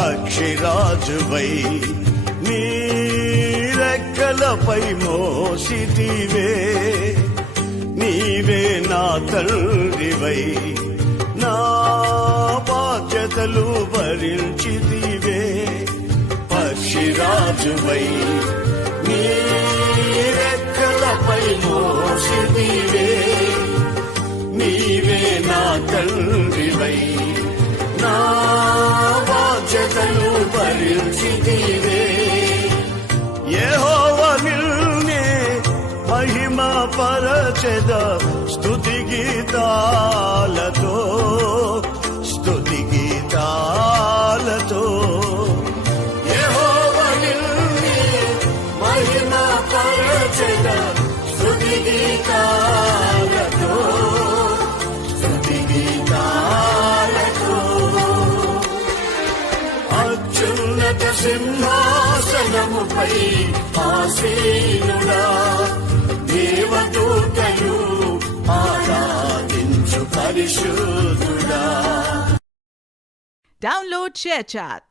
పక్షిరాజువై నీ రెక్కలపై మోసితివే నీవే నా తండ్రివై నా బాధ్యతలు భరించితివే పక్షిరాజువై నీ రెక్కలపై మోసితివే నీవే నా తండ్రివై నా బాధ్యతలు భరించితివే యెహోవా నిన్నే మహిమ పరచెద స్తుతి గీతాలతో యెహోవా నిన్నే మహిమ పరచెద స్తుతి గీతాలతో అత్యున్నత సింహాసనముపై ఆసీనుడా దేవదూతలు ఆరాధించు పరిశుద్ధుడా. Download ShareChat.